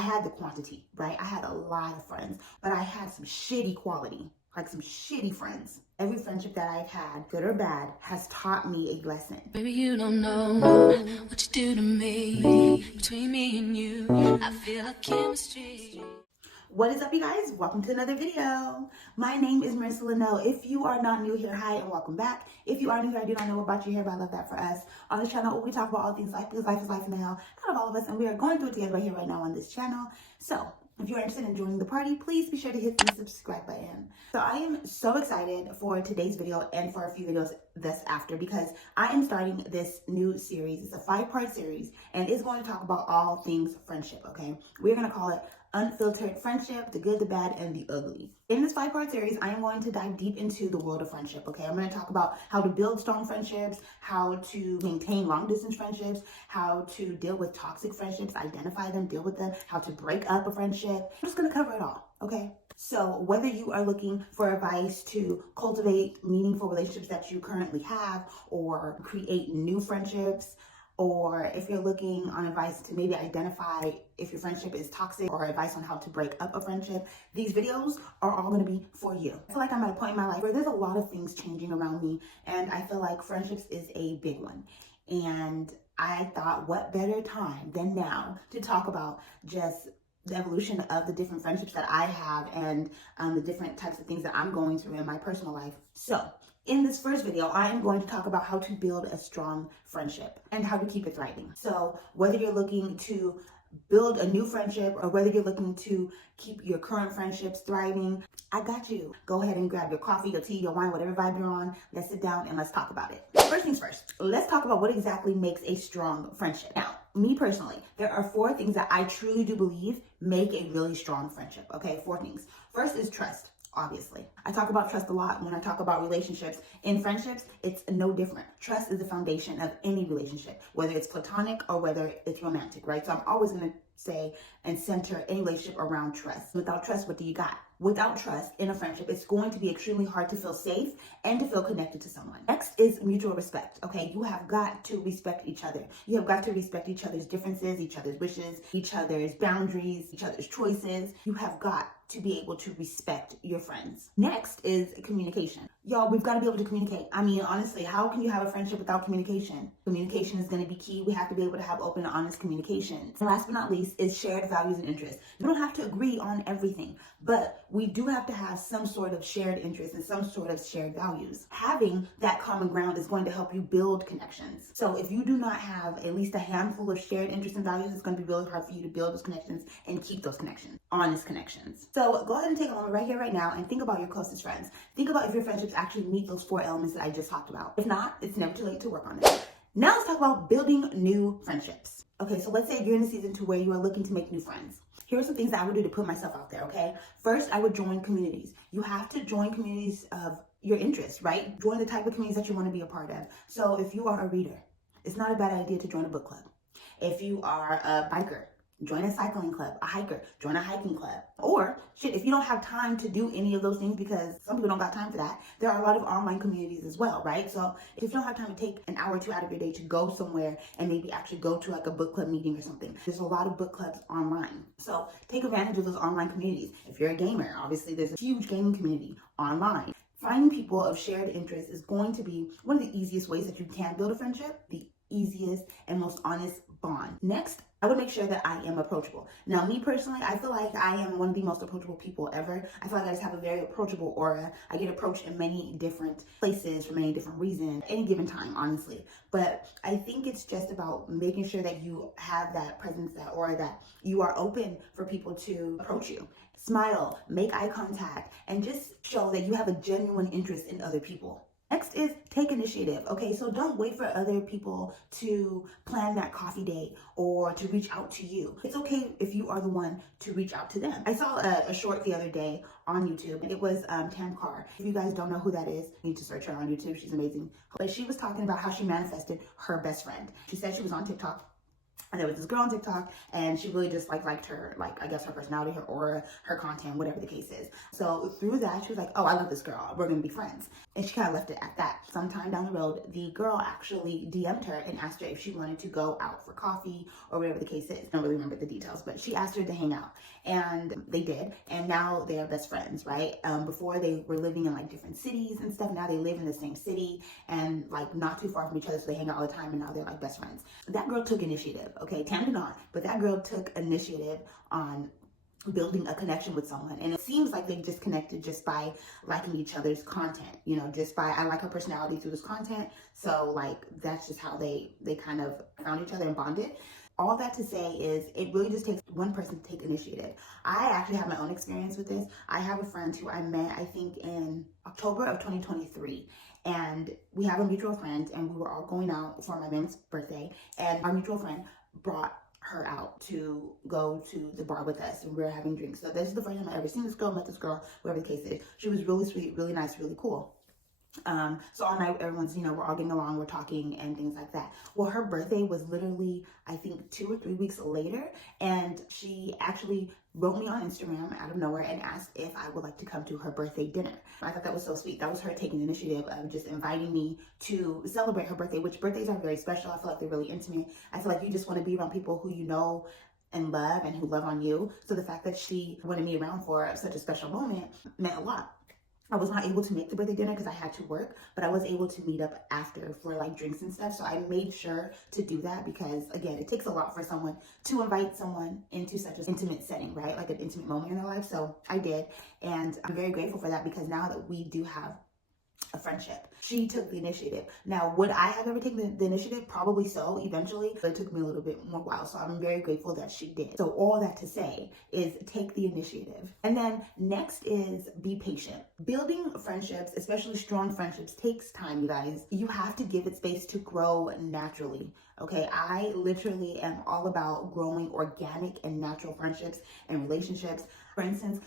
I had the quantity, right? I had a lot of friends, but I had some shitty quality, like some shitty friends. Every friendship that I've had, good or bad, has taught me a lesson. Baby, you don't know what you do to me. Between me and you, I feel a chemistry. What is up, you guys? Welcome to another video. My name is Marissa Linnell. If you are not new here, hi and welcome back. If you are new here, I do not know about your hair, but I love that for us. On this channel, we talk about all things life, because life is life in the hell out of all of us, and we are going through it together right here, right now on this channel. So, if you're interested in joining the party, please be sure to hit the subscribe button. So I am so excited for today's video and for a few videos this after, because I am starting this new series. It's a 5-part series, and it's going to talk about all things friendship, okay? We're going to call it Unfiltered Friendship, the good, the bad, and the ugly. In this 5-part series, I am going to dive deep into the world of friendship, okay? I'm going to talk about how to build strong friendships, how to maintain long-distance friendships, how to deal with toxic friendships, identify them, deal with them, how to break up a friendship. I'm just going to cover it all, okay? So whether you are looking for advice to cultivate meaningful relationships that you currently have, or create new friendships, or if you're looking on advice to maybe identify if your friendship is toxic, or advice on how to break up a friendship, these videos are all going to be for you. I feel like I'm at a point in my life where there's a lot of things changing around me, and I feel like friendships is a big one. And I thought, what better time than now to talk about just the evolution of the different friendships that I have, and the different types of things that I'm going through in my personal life. So in this first video, I am going to talk about how to build a strong friendship and how to keep it thriving. So whether you're looking to build a new friendship, or whether you're looking to keep your current friendships thriving, I got you. Go ahead and grab your coffee, your tea, your wine, whatever vibe you're on. Let's sit down and let's talk about it. First things first, let's talk about what exactly makes a strong friendship. Now, me personally, there are 4 things that I truly do believe make a really strong friendship, okay? 4 things. First is trust. Obviously, I talk about trust a lot when I talk about relationships. In friendships, it's no different. Trust is the foundation of any relationship, whether it's platonic or whether it's romantic, right? So I'm always going to say and center any relationship around trust. Without trust, what do you got? Without trust in a friendship, it's going to be extremely hard to feel safe and to feel connected to someone. Next is mutual respect, okay? You have got to respect each other. You have got to respect each other's differences, each other's wishes, each other's boundaries, each other's choices. You have got to be able to respect your friends. Next is communication. Y'all, we've got to be able to communicate. I mean, honestly, how can you have a friendship without communication? Communication is going to be key. We have to be able to have open and honest communication. And last but not least is shared values and interests. You don't have to agree on everything, but we do have to have some sort of shared interests and some sort of shared values. Having that common ground is going to help you build connections. So if you do not have at least a handful of shared interests and values, it's going to be really hard for you to build those connections and keep those connections, honest connections. So go ahead and take a moment right here, right now, and think about your closest friends. Think about if your friendships actually meet those 4 elements that I just talked about. If not, it's never too late to work on it. Now let's talk about building new friendships. Okay, so let's say you're in a season to where you are looking to make new friends. Here are some things that I would do to put myself out there, okay? First, I would join communities. You have to join communities of your interests, right? Join the type of communities that you want to be a part of. So if you are a reader, it's not a bad idea to join a book club. If you are a biker, join a cycling club. A hiker, join a hiking club. Or, shit, if you don't have time to do any of those things, because some people don't got time for that, there are a lot of online communities as well, right? So if you don't have time to take an hour or 2 out of your day to go somewhere and maybe actually go to like a book club meeting or something, there's a lot of book clubs online. So take advantage of those online communities. If you're a gamer, obviously there's a huge gaming community online. Finding people of shared interests is going to be one of the easiest ways that you can build a friendship, the easiest and most honest bond. Next, I would make sure that I am approachable. Now, me personally, I feel like I am one of the most approachable people ever. I feel like I just have a very approachable aura. I get approached in many different places for many different reasons, any given time, honestly. But I think it's just about making sure that you have that presence, that aura, that you are open for people to approach you. Smile, make eye contact, and just show that you have a genuine interest in other people. Next is take initiative. Okay, so don't wait for other people to plan that coffee date or to reach out to you. It's okay if you are the one to reach out to them. I saw a short the other day on YouTube. It was Tam Carr. If you guys don't know who that is, you need to search her on YouTube. She's amazing. But she was talking about how she manifested her best friend. She said she was on TikTok And there was this girl on TikTok, and she really just liked her, I guess her personality, her aura, her content, whatever the case is. So through that, she was like, oh, I love this girl, we're gonna be friends. And she kind of left it at that. Sometime down the road, the girl actually DM'd her and asked her if she wanted to go out for coffee or whatever the case is. I don't really remember the details, but she asked her to hang out, and they did. And now they are best friends, right? Before they were living in like different cities and stuff. Now they live in the same city and like not too far from each other, so they hang out all the time, and now they're like best friends. That girl took initiative. Okay, Tam did not, but that girl took initiative on building a connection with someone. And it seems like they just connected just by liking each other's content, you know, just by, I like her personality through this content. So like, that's just how they kind of found each other and bonded. All that to say is it really just takes one person to take initiative. I actually have my own experience with this. I have a friend who I met, I think in October of 2023. And we have a mutual friend, and we were all going out for my mom's birthday, and our mutual friend brought her out to go to the bar with us, and we were having drinks. So this is the first time I ever seen this girl, met this girl, whatever the case is. She was really sweet, really nice, really cool. So all night everyone's, you know, we're all getting along, we're talking and things like that. Well, her birthday was literally, I think 2 or 3 weeks later, and she actually wrote me on Instagram out of nowhere and asked if I would like to come to her birthday dinner. I thought that was so sweet. That was her taking the initiative of just inviting me to celebrate her birthday, which birthdays are very special. I feel like they're really intimate. I feel like you just want to be around people who you know and love and who love on you. So the fact that she wanted me around for such a special moment meant a lot. I was not able to make the birthday dinner because I had to work, but I was able to meet up after for like drinks and stuff. So I made sure to do that because, again, it takes a lot for someone to invite someone into such an intimate setting, right? Like an intimate moment in their life. So I did. And I'm very grateful for that because now that we do have a friendship, she took the initiative. Now, would I have ever taken the initiative? Probably so, eventually, but it took me a little bit more while. So I'm very grateful that she did. So all that to say is take the initiative. And then next is be patient. Building friendships, especially strong friendships, takes time, you guys. You have to give it space to grow naturally. Okay, I literally am all about growing organic and natural friendships and relationships. For instance,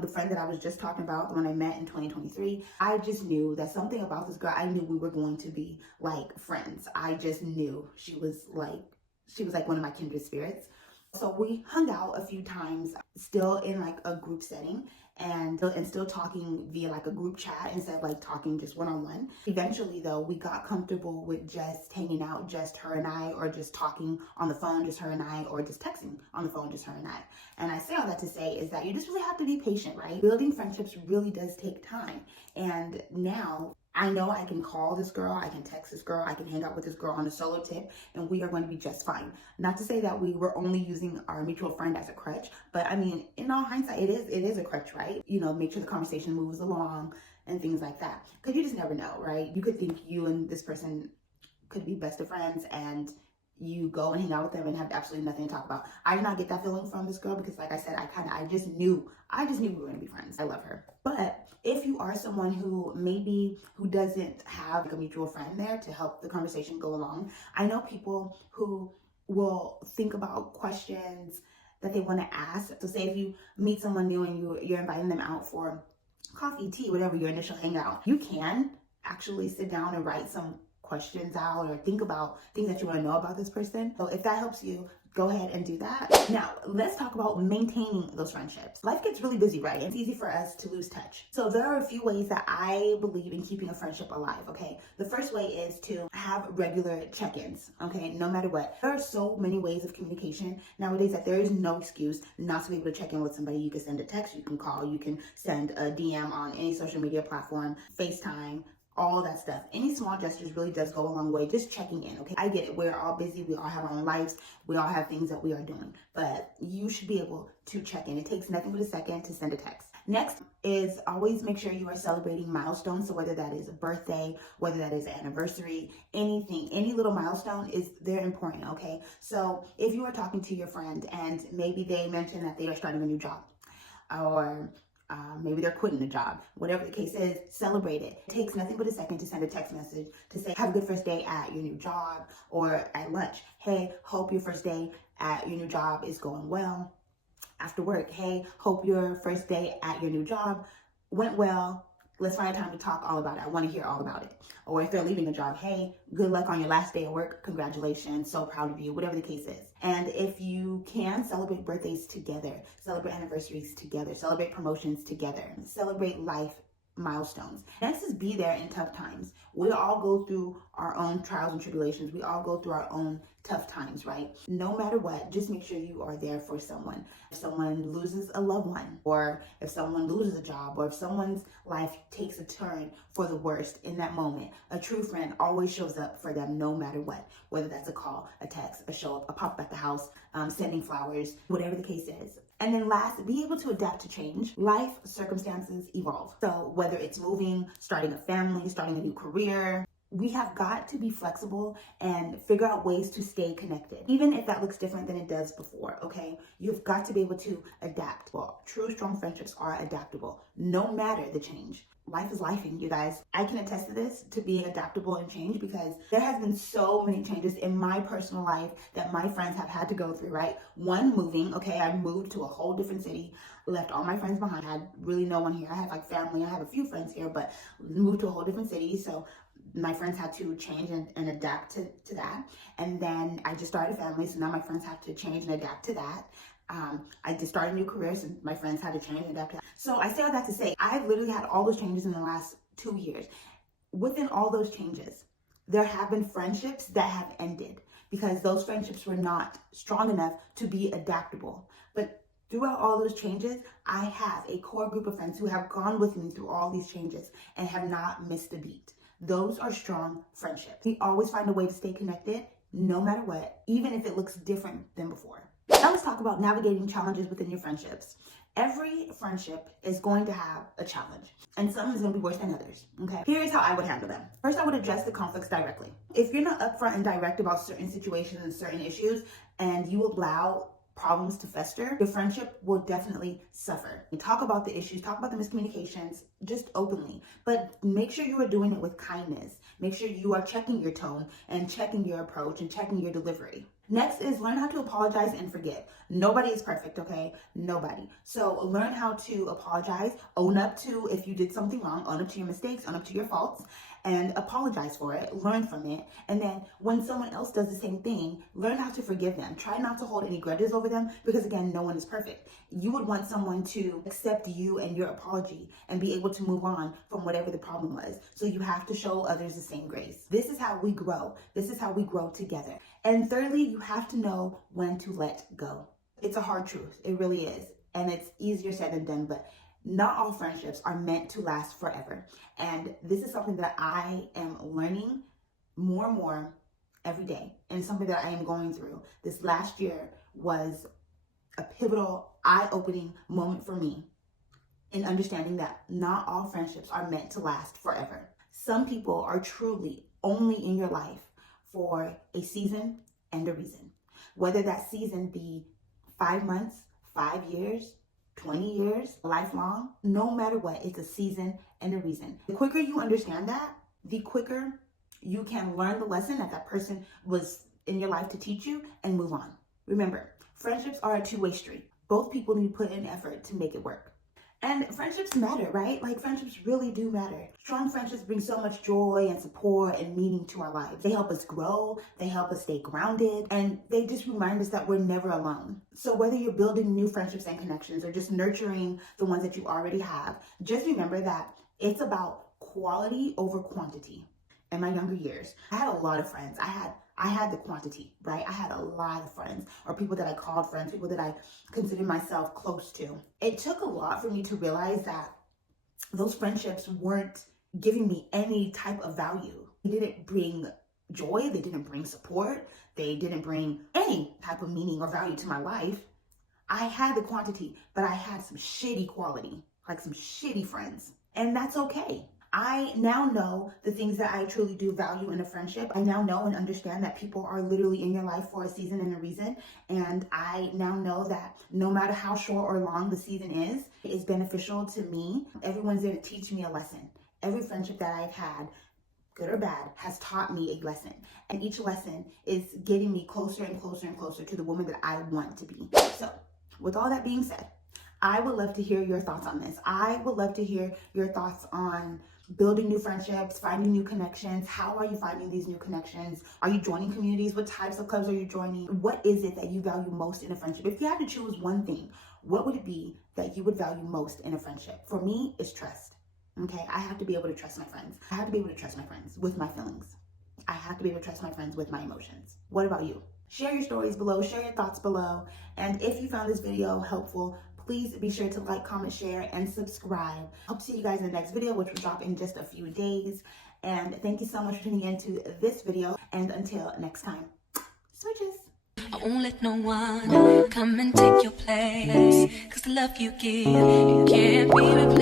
the friend that I was just talking about, the one I met in 2023, I just knew that something about this girl, I knew we were going to be like friends. I just knew she was like one of my kindred spirits. So we hung out a few times, still in like a group setting, and still talking via like a group chat instead of like talking just one-on-one. Eventually though, we got comfortable with just hanging out, just her and I, or just talking on the phone, just her and I, or just texting on the phone, just her and I. And I say all that to say is that you just really have to be patient, right? Building friendships really does take time. And now I know I can call this girl, I can text this girl, I can hang out with this girl on a solo tip, and we are going to be just fine. Not to say that we were only using our mutual friend as a crutch, but I mean, in all hindsight, it is a crutch, right? You know, make sure the conversation moves along and things like that. Because you just never know, right? You could think you and this person could be best of friends, and you go and hang out with them and have absolutely nothing to talk about. I did not get that feeling from this girl because, like I said, I just knew we were going to be friends. I love her. But if you are someone who doesn't have a mutual friend there to help the conversation go along, I know people who will think about questions that they want to ask. So say if you meet someone new and you're inviting them out for coffee, tea, whatever, your initial hangout, you can actually sit down and write some questions out or think about things that you want to know about this person. So if that helps you, go ahead and do that. Now, let's talk about maintaining those friendships. Life gets really busy, right? It's easy for us to lose touch. So there are a few ways that I believe in keeping a friendship alive, okay? The first way is to have regular check-ins, okay? No matter what. There are so many ways of communication nowadays that there is no excuse not to be able to check in with somebody. You can send a text, you can call, you can send a DM on any social media platform, FaceTime, all that stuff. Any small gestures really does go a long way. Just checking in, okay? I get it. We're all busy. We all have our own lives. We all have things that we are doing. But you should be able to check in. It takes nothing but a second to send a text. Next is always make sure you are celebrating milestones. So whether that is a birthday, whether that is an anniversary, anything, any little milestone they're important, okay? So if you are talking to your friend and maybe they mention that they are starting a new job, or maybe they're quitting a job, whatever the case is, celebrate it. It takes nothing but a second to send a text message to say, have a good first day at your new job, or at lunch. Hey, hope your first day at your new job is going well. After work, hey, hope your first day at your new job went well. let's find a time to talk all about it. I want to hear all about it. Or if they're leaving a job, hey, good luck on your last day of work. Congratulations. So proud of you, whatever the case is. And if you can, celebrate birthdays together, celebrate anniversaries together, celebrate promotions together, celebrate life milestones. Next is be there in tough times. We all go through our own trials and tribulations. We all go through our own tough times, right? No matter what, just make sure you are there for someone. If someone loses a loved one, or if someone loses a job, or if someone's life takes a turn for the worst in that moment, a true friend always shows up for them no matter what, whether that's a call, a text, a show up, a pop up at the house, sending flowers, whatever the case is. And then last, be able to adapt to change. Life circumstances evolve. So whether it's moving, starting a family, starting a new career, we have got to be flexible and figure out ways to stay connected, even if that looks different than it does before, okay? You've got to be able to adapt. Well, true strong friendships are adaptable, no matter the change. Life is lifing, you guys. I can attest to this, to being adaptable and change, because there has been so many changes in my personal life that my friends have had to go through, right? One, moving, okay? I moved to a whole different city, left all my friends behind. I had really no one here. I had like family. I have a few friends here, but moved to a whole different city. So my friends had to change and adapt to that. And then I just started a family, so now my friends have to change and adapt to that. I just started a new career, so my friends had to change and adapt to that. So I say all that to say, I've literally had all those changes in the last 2 years. Within all those changes, there have been friendships that have ended because those friendships were not strong enough to be adaptable. But throughout all those changes, I have a core group of friends who have gone with me through all these changes and have not missed a beat. Those are strong friendships. We always find a way to stay connected, no matter what, even if it looks different than before. Now let's talk about navigating challenges within your friendships. Every friendship is going to have a challenge, and some is going to be worse than others, okay? Here's how I would handle them. First, I would address the conflicts directly. If you're not upfront and direct about certain situations and certain issues, and you allow problems to fester, your friendship will definitely suffer. Talk about the issues, talk about the miscommunications, just openly, but make sure you are doing it with kindness. Make sure you are checking your tone and checking your approach and checking your delivery. Next is learn how to apologize and forgive. Nobody is perfect, okay? Nobody. So learn how to apologize, own up to if you did something wrong, own up to your mistakes, own up to your faults, and apologize for it, learn from it. And then when someone else does the same thing, learn how to forgive them. Try not to hold any grudges over them, because again, no one is perfect. You would want someone to accept you and your apology and be able to move on from whatever the problem was. So you have to show others the same grace. This is how we grow. This is how we grow together. And thirdly, you have to know when to let go. It's a hard truth. It really is. And it's easier said than done, but not all friendships are meant to last forever. And this is something that I am learning more and more every day, and something that I am going through. This last year was a pivotal, eye-opening moment for me in understanding that not all friendships are meant to last forever. Some people are truly only in your life for a season and a reason. Whether that season be 5 months, 5 years, 20 years, lifelong, no matter what, it's a season and a reason. The quicker you understand that, the quicker you can learn the lesson that that person was in your life to teach you and move on. Remember, friendships are a two-way street. Both people need to put in effort to make it work. And friendships matter, right? Like, friendships really do matter. Strong friendships bring so much joy and support and meaning to our lives. They help us grow, they help us stay grounded, and they just remind us that we're never alone. So whether you're building new friendships and connections or just nurturing the ones that you already have, just remember that it's about quality over quantity. In my younger years, I had a lot of friends. I had the quantity, right? I had a lot of friends, or people that I called friends, people that I considered myself close to. It took a lot for me to realize that those friendships weren't giving me any type of value. They didn't bring joy. They didn't bring support. They didn't bring any type of meaning or value to my life. I had the quantity, but I had some shitty quality, like some shitty friends. And that's okay. I now know the things that I truly do value in a friendship. I now know and understand that people are literally in your life for a season and a reason. And I now know that no matter how short or long the season is, it is beneficial to me. Everyone's there to teach me a lesson. Every friendship that I've had, good or bad, has taught me a lesson. And each lesson is getting me closer and closer and closer to the woman that I want to be. So with all that being said, I would love to hear your thoughts on this. I would love to hear your thoughts on building new friendships, finding new connections. How are you finding these new connections? Are you joining communities? What types of clubs are you joining? What is it that you value most in a friendship? If you had to choose one thing, what would it be that you would value most in a friendship? For me, it's trust. Okay, I have to be able to trust my friends. I have to be able to trust my friends with my feelings. I have to be able to trust my friends with my emotions. What about you? Share your stories below, share your thoughts below. And if you found this video helpful, please be sure to like, comment, share, and subscribe. Hope to see you guys in the next video, which will drop in just a few days. And thank you so much for tuning into this video. And until next time, switches. I won't let no one come and take your place. 'Cause the love you give, it can't be replaced.